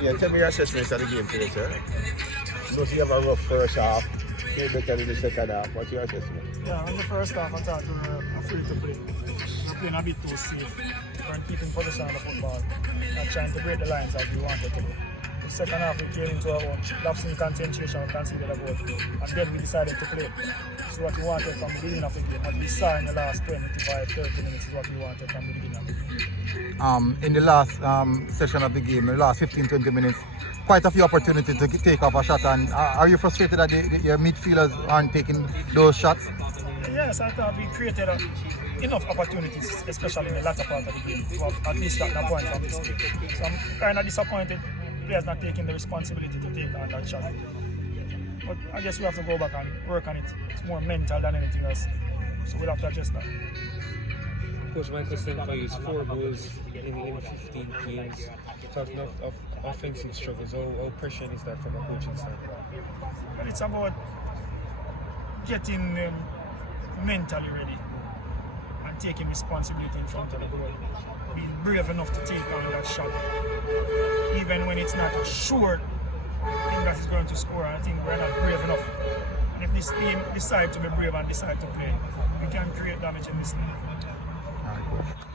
Yeah, tell me your assessment of the game today, sir. Does you have a rough first half? Play better in the second half. What's your assessment? Yeah, in the first half, I thought we were afraid to play. We were playing a bit too safe. We weren't keeping possession of the football, not trying to break the lines as we wanted to do. The second half, we came into our own, lapse in concentration, we conceded a goal, and then we decided to play. This is what we wanted from the beginning of the game. What we saw in the last 25, 30 minutes is what we wanted from the beginning of the game. In the last session of the game, the last 15-20 minutes, quite a few opportunities to take off a shot. And are you frustrated that your midfielders aren't taking those shots? Yes, I thought we created enough opportunities, especially in the latter part of the game, to have at least gotten a point from this game. So I'm kind of disappointed players not taking the responsibility to take on that shot. But I guess we have to go back and work on it. It's more mental than anything else. So we'll have to adjust that. Coach, my question for you is 4 goals in 15 games. Talking of offensive struggles, how pressuring is that from a coaching side? But it's about getting mentally ready and taking responsibility in front of the goal. Being brave enough to take on that shot. Even when it's not a sure thing that is going to score, I think we're not brave enough. And if this team decide to be brave and decide to play, we can create damage in this league. All right, coach.